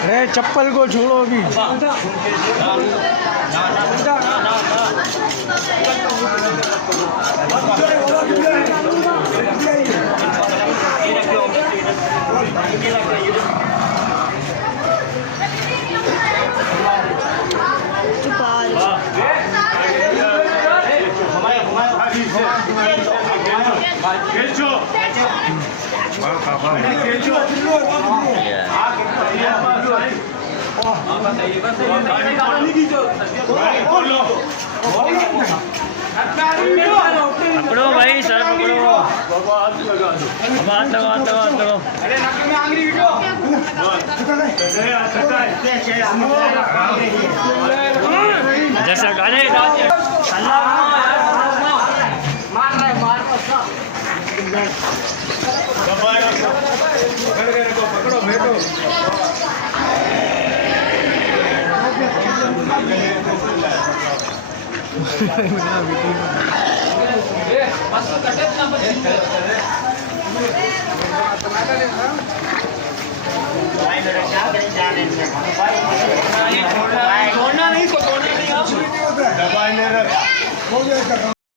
अरे चप्पल को छोड़ो अभी। पकड़ो भाई, सर पकड़ो। हाथ लगाओ। जैसा गाने पकड़ो बैठो। छोड़ना नहीं,